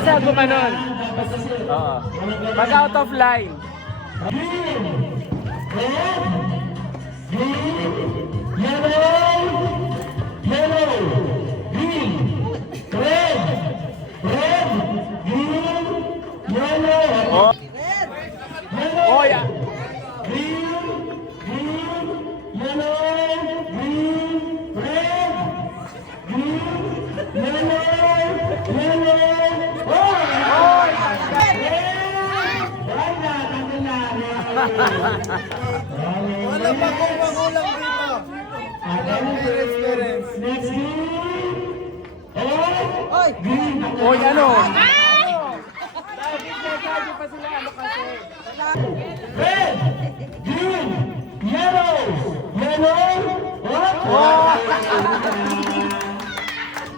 siya gumanon. Oo. Pag out of line. Oh. Oh, yeah. Wala pa kong magulang dito. Experience. Oy! Oy, ano? Bakit nagsabi pa sila? Ano kasi? Red, green, yellow, yellow, Oh!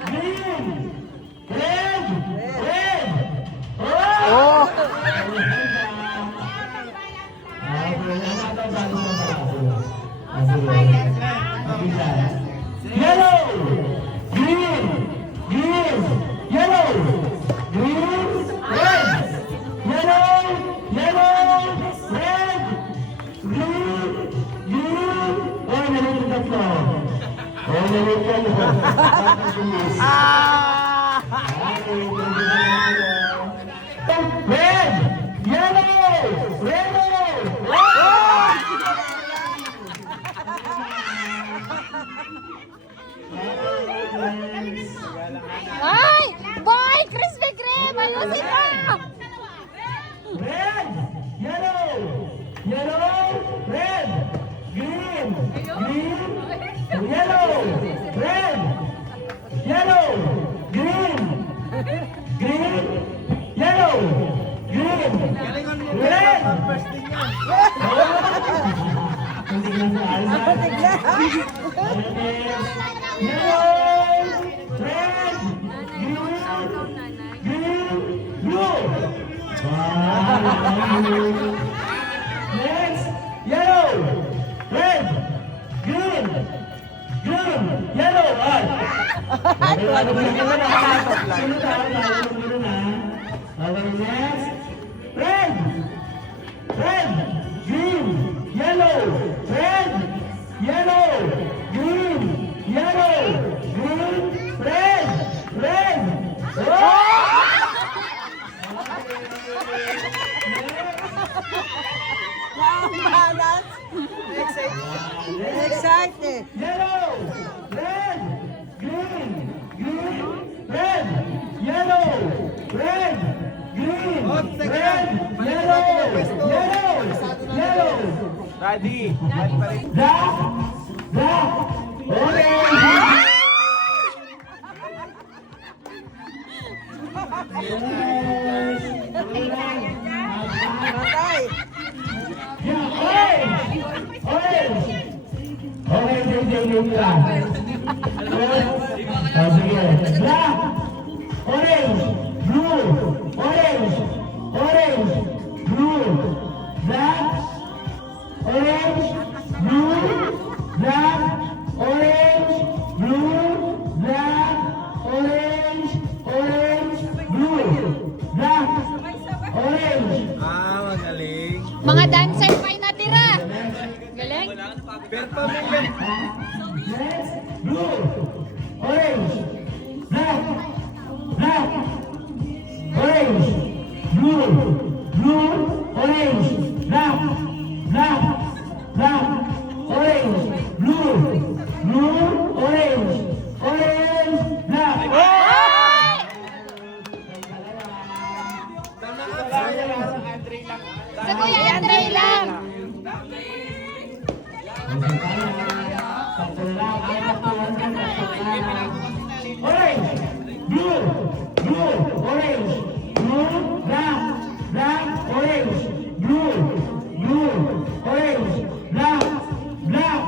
green, red, red, Oh! yellow, green, green, yellow, green, red, yellow, yellow, red, green, green. Oh, nalito na po. Oh, nalito na po. Red, yellow, yellow. Ay! Boy! Crispy Kreme! Ayusin mo! Red, yellow, yellow, red, green, green, yellow, red, yellow, green, green, yellow, green, red. Yellow, red, green, blue. Next, yellow, red, green, green, yellow. Next, red, red, green, yellow, red, yellow, green, yellow, green, red, red. Excited. Yellow, red, green, green, red, yellow, red, green, red, yellow, yellow. Daddy! Black, orange. Matay. Yeah, orange. Orange lang. Sige. Black, orange, blue, orange, orange, blue, black, orange, blue, black, orange, blue, black, orange, orange, blue, black, orange. Magaling. Mga dancer pa yung natira. Galing? Pero pamilya. Next, blue, orange, black, black, orange, blue, blue, orange, black, black, black, orange, blue, blue, orange, orange, black. Sa Kuya Andre lang. Orange, blue, blue, orange, blue, black, black, orange, blue, blue, orange, black, black,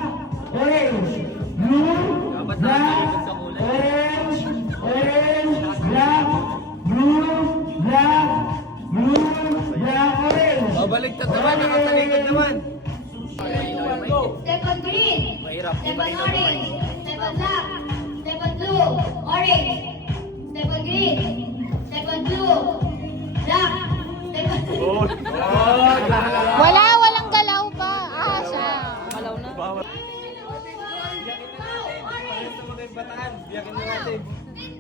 orange, blue, black, orange, orange, black, blue, black, blue, black, orange. Babaliktad naman, nakatalikod naman. Step on green. Step on orange. Step on black. Step on blue. Orange. Step on green. Step on blue. ate.